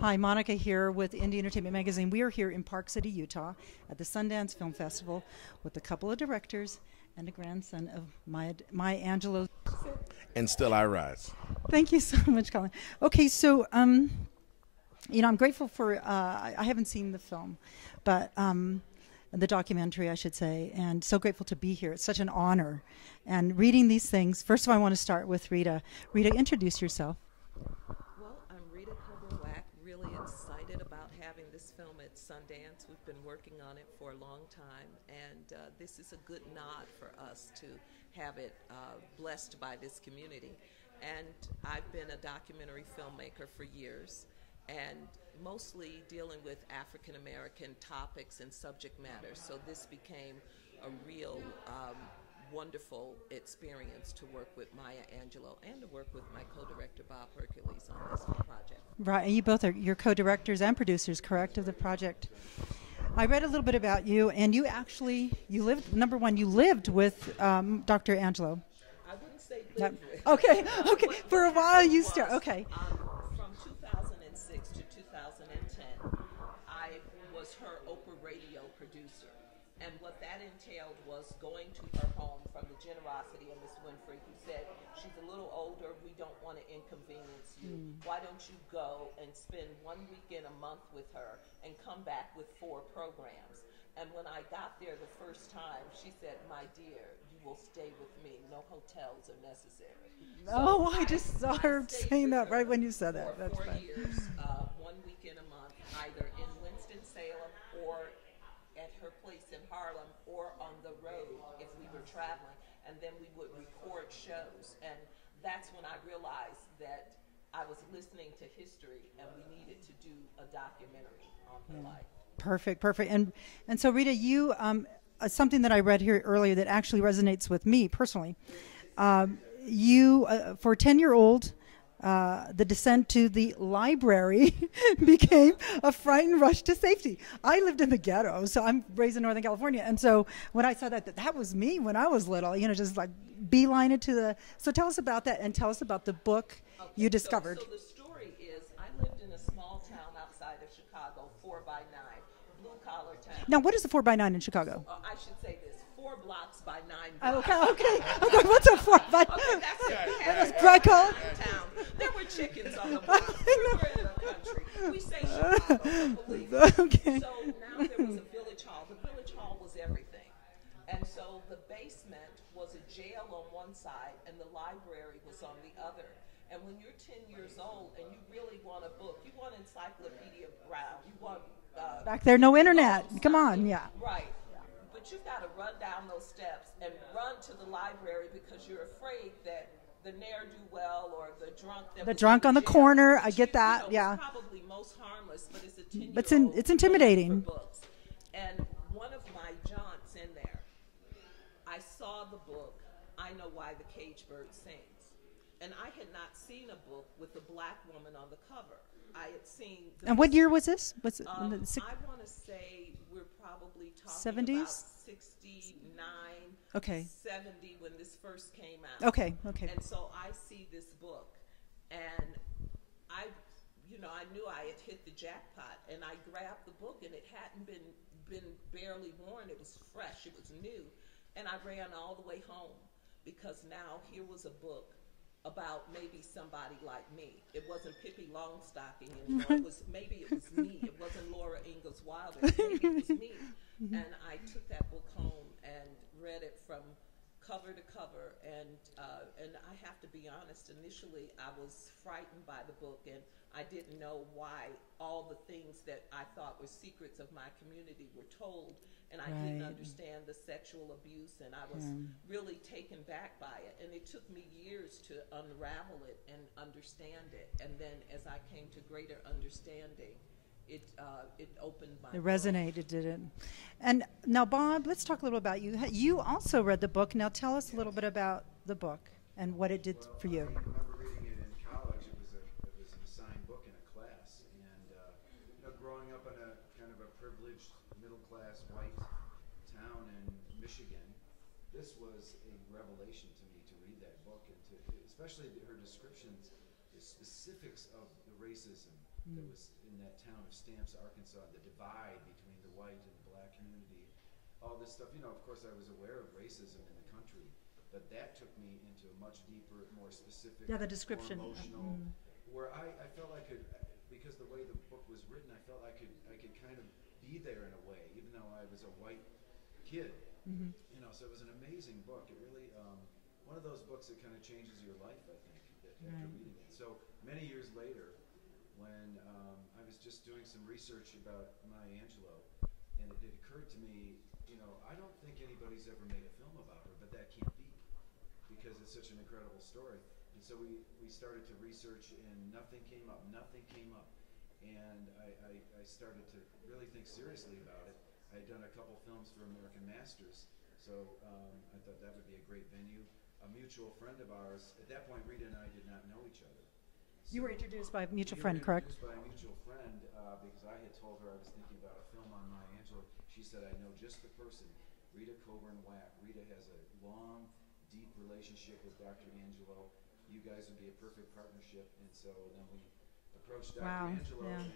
Hi, Monica here with Indie Entertainment Magazine. We are here in Park City, Utah at the Sundance Film Festival with a couple of directors and a grandson of my Angelo. And still I rise. Thank you so much, Colin. Okay, so, I'm grateful for, I haven't seen the film, but the documentary, I should say, and so grateful to be here. It's such an honor. And reading these things, first of all, I want to start with Rita. Rita, introduce yourself. Well, I'm Rita Coburn, really excited about having this film at Sundance. We've been working on it for a long time, and this is a good nod for us to have it blessed by this community. And I've been a documentary filmmaker for years, and mostly dealing with African American topics and subject matters. So this became a real wonderful experience to work with Maya Angelo and to work with my co-director Bob Hercules on this project. Right, and you both are your co-directors and producers, correct, of the project. I read a little bit about you, and you lived with Dr. Angelo. I wouldn't say lived with. Okay. For a while you started. Okay. From 2006 to 2010, I was her Oprah radio producer, and what that entailed was going to her home from the generosity of Miss Winfrey, who said, she's a little older, we don't want to inconvenience you. Why don't you go and spend 1 weekend a month with her and come back with 4 programs? And when I got there the first time, she said, my dear, you will stay with me. No hotels are necessary. Oh, I just saw her saying that right when you said that. For That's 4 fine. years, 1 weekend a month, either in Winston-Salem or at her place in Harlem or on the road if we were traveling. And then we would record shows. And that's when I realized that I was listening to history and we needed to do a documentary on her life. Perfect. And so, Rita, you something that I read here earlier that actually resonates with me personally. You, for a 10-year-old, the descent to the library became a frightened rush to safety. I lived in the ghetto, so I'm raised in Northern California. And so when I saw that was me when I was little, just like beeline it to the... So tell us about that and tell us about the book you discovered. So the story is, I lived in a small town outside of Chicago, 4x9, blue-collar town. Now, what is the 4x9 in Chicago? I should say this, 4 blocks by 9 blocks. Okay. What's a 4x9? Okay, that's it. That's Greg Cole? Town. There were chickens on the block. We were in the country. We say Chicago, but believe me. Okay. So now there was a village hall. The village hall was everything. And so the basement was a jail on one side and the library was on the other. And when you're 10 years old and you really want a book, you want Encyclopedia Brown, you want... Back there, no internet. Come on, yeah. Right. But you've got to run down those steps and run to the library because you're afraid that the ne'er-do-well or the drunk that The drunk on the corner, I get that, yeah. It's probably most harmless, but it's a 10-year-old. But it's intimidating. For books. And one of my jaunts in there, I saw the book, I Know Why the Cage Bird Sings. And I had not seen a book with a black woman on the cover. I had seen... And what year was this? Was it I want to say we're probably talking 70s? about 69, Okay. 70 when this first came out. Okay. And so I see this book, and I knew I had hit the jackpot, and I grabbed the book, and it hadn't been barely worn. It was fresh. It was new, and I ran all the way home because now here was a book about maybe somebody like me. It wasn't Pippi Longstocking anymore. Maybe it was me. It wasn't Laura Ingalls Wilder. Maybe it was me. And I took that book home and read it from cover to cover. And I have to be honest, initially I was frightened by the book, and I didn't know why all the things that I thought were secrets of my community were told. And I didn't understand the sexual abuse, and I was really taken back by it. And it took me years to unravel it and understand it. And then as I came to greater understanding, it opened my It resonated, did it? And now, Bob, let's talk a little about you. You also read the book. Now tell us a little bit about the book and what it did for you. I remember reading it in college. It was an assigned book in a class. And growing up in a kind of a privileged middle-class white town in Michigan, this was a revelation to me to read that book, and especially her descriptions, the specifics of the racism that was in that town of Stamps, Arkansas, the divide between the white and the black community, all this stuff. You know, of course, I was aware of racism in the country, but that took me into a much deeper, more specific, Yeah, the description. more emotional, where I felt I could, because the way the book was written, I felt I could kind of be there in a way, even though I was a white kid. You know, so it was an amazing book. It really, one of those books that kind of changes your life, I think, after reading it. So many years later, when I was just doing some research about Maya Angelou, and it occurred to me, you know, I don't think anybody's ever made a film about her, but that can't be, because it's such an incredible story. And so we started to research, and nothing came up. And I started to really think seriously about it. I had done a couple films for American Masters, so I thought that would be a great venue. A mutual friend of ours, at that point, Rita and I did not know each other. You were introduced by a mutual We friend, were correct? introduced by a mutual friend because I had told her I was thinking about a film on Maya Angelou. She said, I know just the person, Rita Coburn Wack. Rita has a long, deep relationship with Dr. Angelo. You guys would be a perfect partnership. And so then we approached Dr. Angelo, and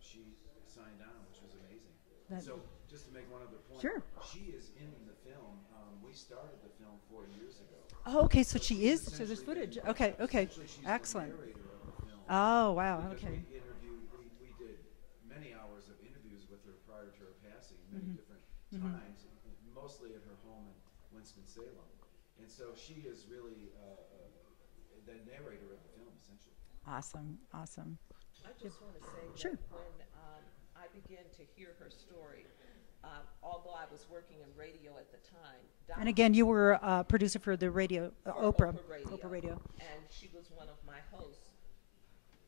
she signed on, which was amazing. So just to make one other point, she is in the film. We started the film 4 years ago. Oh, okay, so she is. So there's footage. Okay, She's excellent. the narrator of the film. Oh, wow. Because Okay. we did many hours of interviews with her prior to her passing, many different times, mostly at her home in Winston-Salem. And so she is really the narrator of the film, essentially. Awesome. I just want to say Sure. that when I began to hear her story, although I was working in radio at the time, And again, you were a producer for the radio, Oprah Radio. And she was one of my hosts.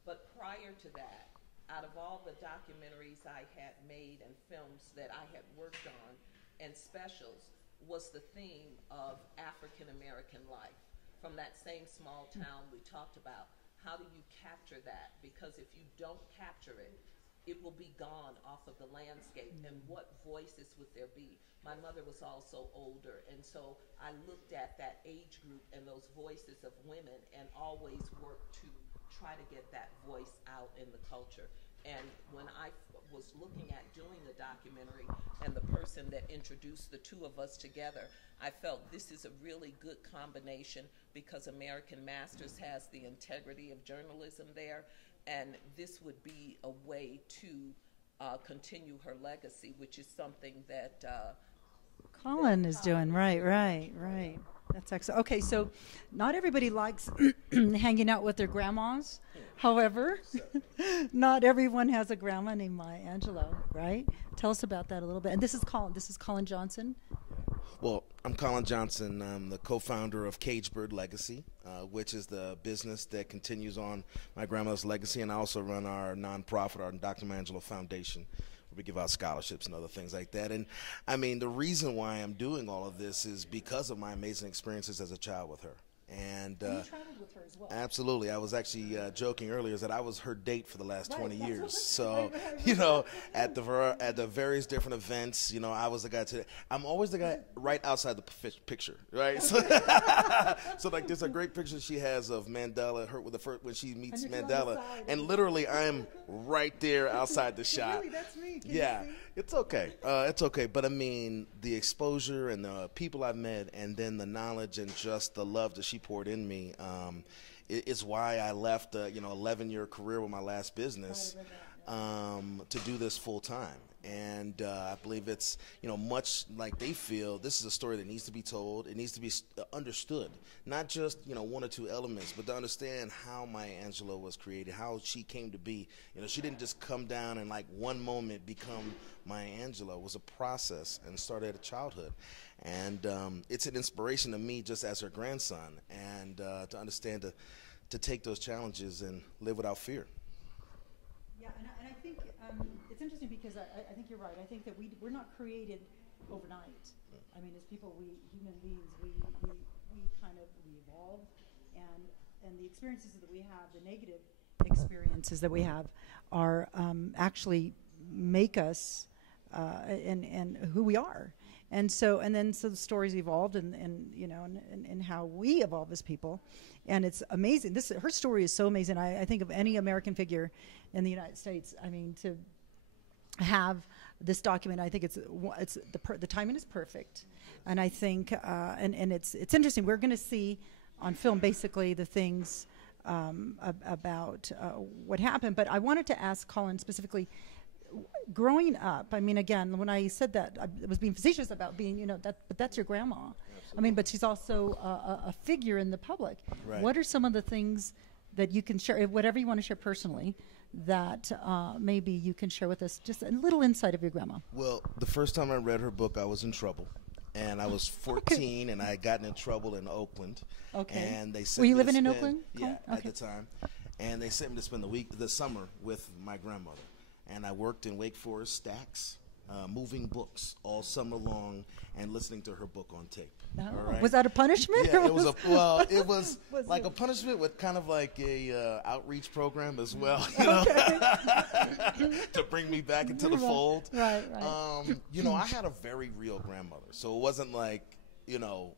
But prior to that, out of all the documentaries I had made and films that I had worked on and specials, was the theme of African American life. From that same small town we talked about, how do you capture that? Because if you don't capture it, it will be gone off of the landscape. And what voices would there be? My mother was also older, and so I looked at that age group and those voices of women and always worked to try to get that voice out in the culture. And when I was looking at doing the documentary and the person that introduced the two of us together, I felt this is a really good combination because American Masters has the integrity of journalism there, and this would be a way to continue her legacy, which is something that Colin is doing. Right. That's excellent. Okay, so not everybody likes hanging out with their grandmas. However, not everyone has a grandma named Maya Angelou, right? Tell us about that a little bit. And this is Colin Johnson. Well, I'm Colin Johnson. I'm the co-founder of Cage Bird Legacy, which is the business that continues on my grandmother's legacy, and I also run our nonprofit, our Dr. Angelo Foundation, where we give out scholarships and other things like that. And I mean, the reason why I'm doing all of this is because of my amazing experiences as a child with her. And you traveled with her as well. Absolutely. I was actually joking earlier that I was her date for the last 20 years. So, you know, at the various different events, you know, I was the guy I'm always the guy right outside the picture, right? So, so like there's a great picture she has of Mandela, her with the first when she meets Mandela, and literally I'm right there outside the shot. Really, that's me. Can Yeah. you see? It's okay. It's okay. But I mean, the exposure and the people I've met, and then the knowledge and just the love that she poured in me, is why I left a 11-year career with my last business to do this full time. And I believe it's, much like they feel, this is a story that needs to be told. It needs to be understood, not just, one or two elements, but to understand how Maya Angelou was created, how she came to be. She didn't just come down and like one moment become Maya Angelou. It was a process and started at childhood. And it's an inspiration to me just as her grandson, and to understand to take those challenges and live without fear. Yeah, and I think it's interesting because I think you're right. I think that we're not created overnight. I mean, as people, human beings, we evolve, and the experiences that we have, the negative experiences that we have, are actually make us and who we are. And so, and then so the stories evolved, and you know, and how we evolve as people, and it's amazing. Her story is so amazing. I think of any American figure in the United States. I mean, to have this document, I think the timing is perfect, and I think and it's interesting. We're going to see on film basically the things about what happened, but I wanted to ask Colin specifically. Growing up, I mean, again, when I said that, I was being facetious about being, you know, but that's your grandma. Absolutely. I mean, but she's also a figure in the public. Right. What are some of the things that you can share, whatever you want to share personally, that maybe you can share with us, just a little insight of your grandma? Well, the first time I read her book, I was in trouble. And I was 14, and I had gotten in trouble in Oakland. Okay. And they sent Were you me living to in spend- Oakland? Yeah, Okay. at the time. And they sent me to spend the summer with my grandmother. And I worked in Wake Forest stacks, moving books all summer long, and listening to her book on tape. Oh. All right? Was that a punishment? Yeah, it was it was Was like it? a punishment with kind of like a outreach program as well, you know, to bring me back into the fold. Right. You know, I had a very real grandmother, so it wasn't like, you know,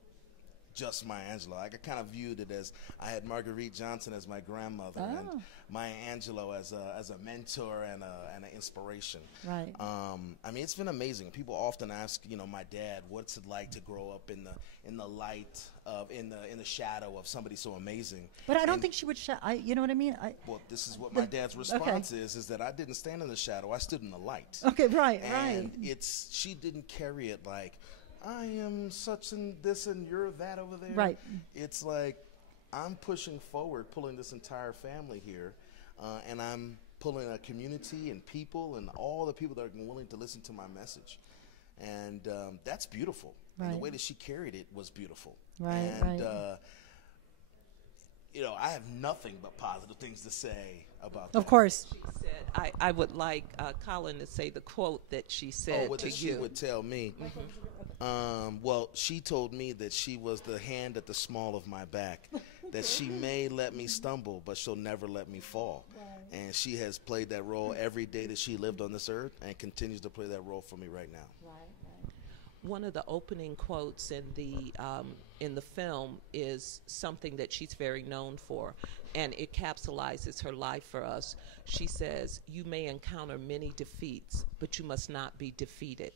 just my Angelo. I kind of viewed it as I had Marguerite Johnson as my grandmother, and my Angelo as a mentor and an inspiration. Right. I mean, it's been amazing. People often ask, you know, my dad, what's it like to grow up in the light of in the shadow of somebody so amazing. But I don't think she would. You know what I mean? Well, this is what my dad's response is that I didn't stand in the shadow. I stood in the light. Okay. Right. And she didn't carry it like, I am such and this and you're that over there. Right. It's like I'm pushing forward, pulling this entire family here, and I'm pulling a community and people and all the people that are willing to listen to my message. And that's beautiful. Right. And the way that she carried it was beautiful. Right, And, right. You know, I have nothing but positive things to say about that. Of course. She said, I would like Colin to say the quote that she said what to that you. she would tell me. Well, she told me that she was the hand at the small of my back, that she may let me stumble, but she'll never let me fall. And she has played that role every day that she lived on this earth and continues to play that role for me right now. One of the opening quotes in the film is something that she's very known for, and it capsulizes her life for us. She says, "You may encounter many defeats, but you must not be defeated."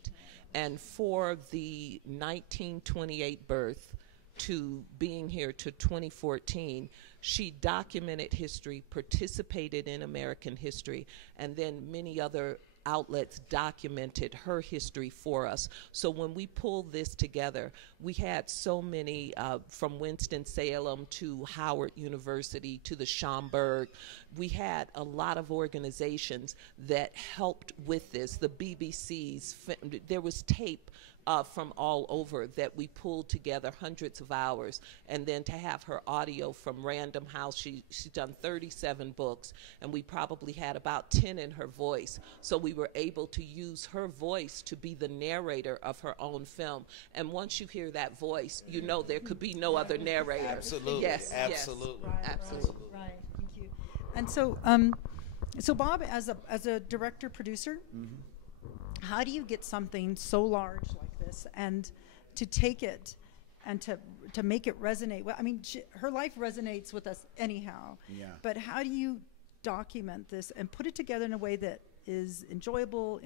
And for the 1928 birth to being here to 2014, she documented history, participated in American history, and then many other outlets documented her history for us. So when we pulled this together, we had so many, from Winston-Salem to Howard University to the Schomburg. We had a lot of organizations that helped with this. The BBC's, there was tape from all over that we pulled together, hundreds of hours, and then to have her audio from Random House. She's done 37 books, and we probably had about 10 in her voice. So we were able to use her voice to be the narrator of her own film. And once you hear that voice, you know there could be no other narrator. Absolutely. Yes. Absolutely. Yes. Absolutely. Right. Thank you. And so, so Bob, as a director producer, how do you get something so large like this and to take it and to make it resonate? Well, I mean, her life resonates with us anyhow. Yeah. But how do you document this and put it together in a way that is enjoyable,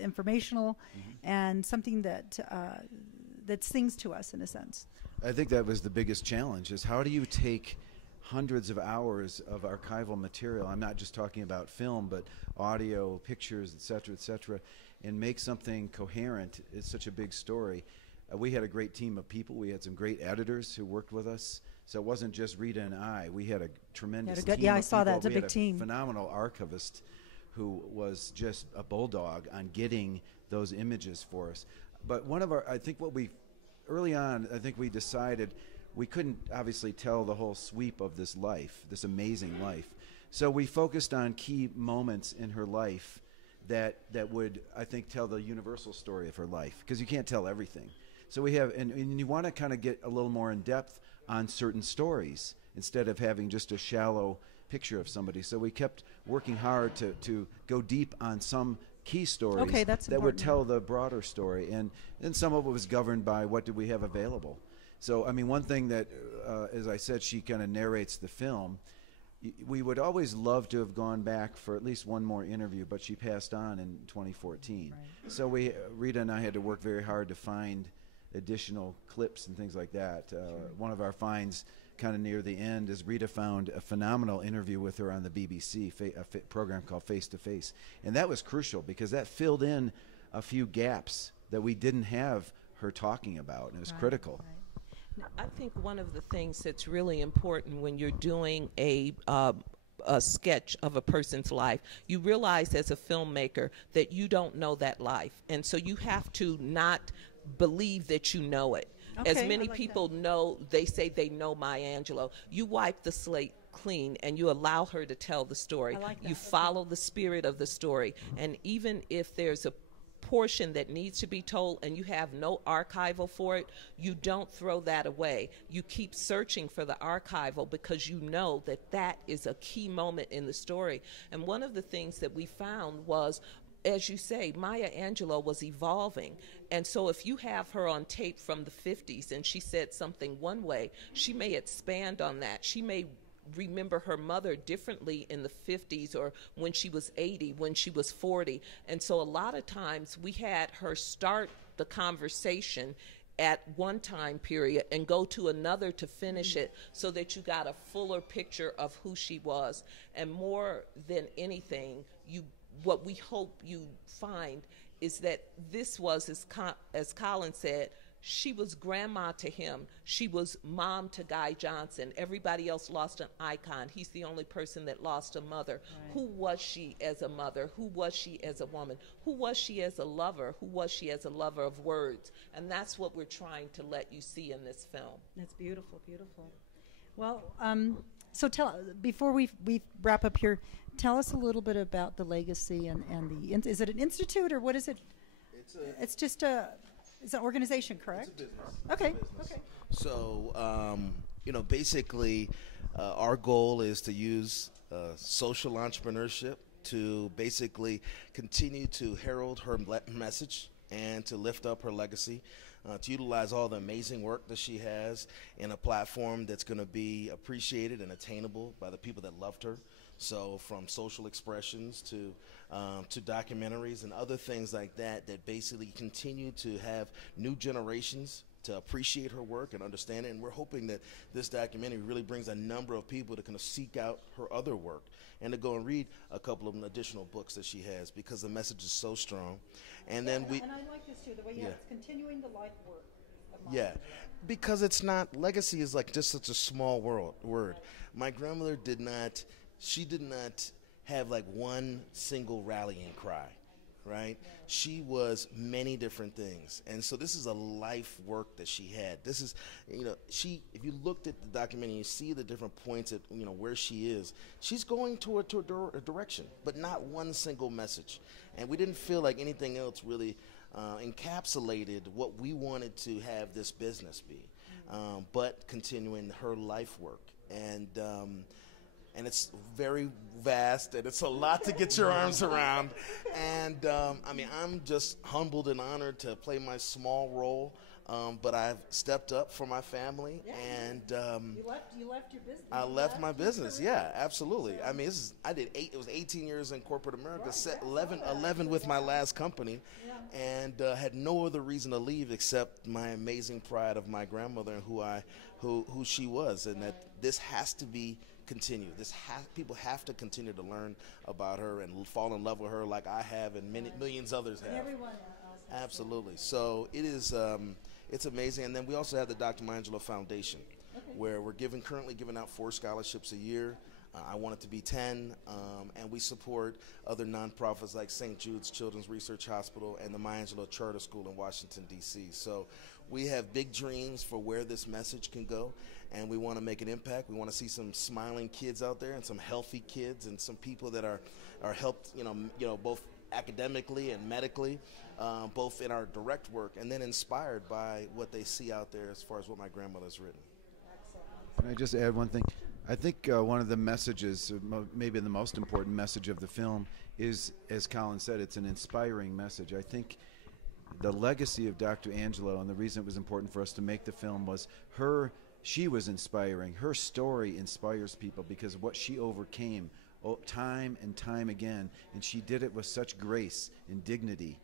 informational, and something that that sings to us in a sense? I think that was the biggest challenge, is how do you take hundreds of hours of archival material, I'm not just talking about film, but audio, pictures, et cetera, and make something coherent. It's such a big story. We had a great team of people. We had some great editors who worked with us. So it wasn't just Rita and I. We had a tremendous team. Yeah, I of saw that. people. It's a big team. Phenomenal archivist who was just a bulldog on getting those images for us. But I think early on, I think we decided we couldn't obviously tell the whole sweep of this life, this amazing life. So we focused on key moments in her life that would, I think, tell the universal story of her life, because you can't tell everything. So we have, and you want to kind of get a little more in depth on certain stories instead of having just a shallow picture of somebody. So we kept working hard to go deep on some key stories Okay, that's that would important. tell the broader story, and then some of it was governed by what did we have available. So I mean, one thing that, as I said, she kind of narrates the film. We would always love to have gone back for at least one more interview, but she passed on in 2014. Right. So Rita and I had to work very hard to find additional clips and things like that. One of our finds kind of near the end is Rita found a phenomenal interview with her on the BBC, a program called Face to Face. And that was crucial because that filled in a few gaps that we didn't have her talking about, and it was critical. Right. I think one of the things that's really important when you're doing a sketch of a person's life, you realize as a filmmaker that you don't know that life. And so you have to not believe that you know it. Okay, As many I like people that. know, they say they know Maya Angelou. You wipe the slate clean and you allow her to tell the story. I like that. You Okay. follow the spirit of the story. And even if there's a portion that needs to be told and you have no archival for it, you don't throw that away. You keep searching for the archival because you know that that is a key moment in the story. And one of the things that we found was, as you say, Maya Angelou was evolving. And so if you have her on tape from the 50s and she said something one way, she may expand on that. She may remember her mother differently in the 50s or when she was 80, when she was 40. And so a lot of times we had her start the conversation at one time period and go to another to finish it so that you got a fuller picture of who she was. And more than anything, what we hope you find is that this was, as Colin said, she was grandma to him. She was mom to Guy Johnson. Everybody else lost an icon. He's the only person that lost a mother. Right. Who was she as a mother? Who was she as a woman? Who was she as a lover? Who was she as a lover of words? And that's what we're trying to let you see in this film. That's beautiful, beautiful. Well, so before we wrap up here, tell us a little bit about the legacy and is it an institute or what is it? It's just it's an organization, correct? It's a business. Okay. It's a business. Okay. So, basically, our goal is to use social entrepreneurship to basically continue to herald her message and to lift up her legacy, to utilize all the amazing work that she has in a platform that's going to be appreciated and attainable by the people that loved her. So from social expressions to documentaries and other things like that basically continue to have new generations to appreciate her work and understand it. And we're hoping that this documentary really brings a number of people to kind of seek out her other work and to go and read a couple of additional books that she has because the message is so strong. And then and I like this too, the way it's continuing the life work of Maya. Yeah, because it's not, legacy is like just such a small word. My grandmother did not have like one single rallying cry, right? She was many different things. And so this is a life work that she had. This is, if you looked at the documentary, you see the different points at, where she is. She's going toward a direction, but not one single message. And we didn't feel like anything else really encapsulated what we wanted to have this business be, but continuing her life work. And it's very vast, and it's a lot to get your arms around. And I'm just humbled and honored to play my small role. But I've stepped up for my family, and You left your business. I left my business. Yeah, absolutely. I mean, it was 18 years in corporate America, 11 with my last company, and had no other reason to leave except my amazing pride of my grandmother and who she was, and that this has to be continued. People have to continue to learn about her and fall in love with her like I have and millions others have. Everyone else. Absolutely. So it is. It's amazing. And then we also have the Dr. Maya Angelou Foundation, where we're currently giving out 4 scholarships a year. I want it to be 10, and we support other nonprofits like St. Jude's Children's Research Hospital and the Maya Angelou Charter School in Washington, D.C. So we have big dreams for where this message can go, and we want to make an impact. We want to see some smiling kids out there and some healthy kids and some people that are helped, both academically and medically, both in our direct work and then inspired by what they see out there as far as what my grandmother's written. Can I just add one thing? I think one of the messages, maybe the most important message of the film is, as Colin said, it's an inspiring message. I think the legacy of Dr. Angelo, and the reason it was important for us to make the film, was she was inspiring. Her story inspires people because of what she overcame time and time again, and she did it with such grace and dignity.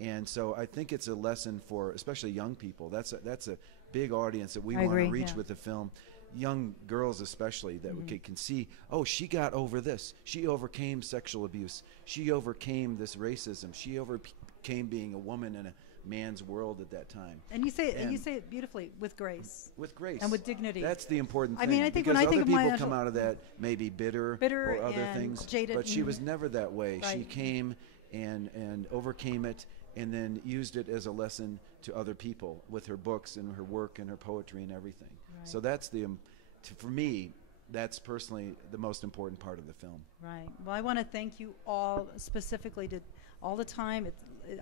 And so I think it's a lesson for especially young people. That's a big audience that we want to reach with the film. Young girls especially, that can see, oh, she got over this. She overcame sexual abuse. She overcame this racism. She overcame being a woman in a man's world at that time. And you say it beautifully, with grace. With grace. And with dignity. That's the important thing. I mean, I think because when I think other of Maya people come out of that maybe bitter or other and things, jaded, but she was never that way. Right. She came and overcame it, and then used it as a lesson to other people with her books and her work and her poetry and everything. Right. So that's for me, that's personally the most important part of the film. Right. Well, I want to thank you all specifically all the time.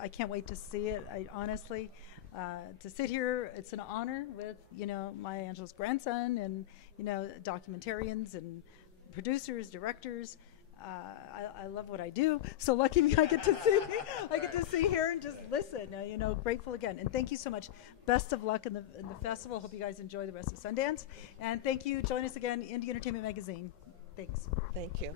I can't wait to see it. I honestly, to sit here, it's an honor with Maya Angelou's grandson and documentarians and producers, directors. I love what I do. So lucky me, I get to see here and just listen. Grateful again, and thank you so much. Best of luck in the festival. Hope you guys enjoy the rest of Sundance. And thank you. Join us again, Indie Entertainment Magazine. Thanks. Thank you.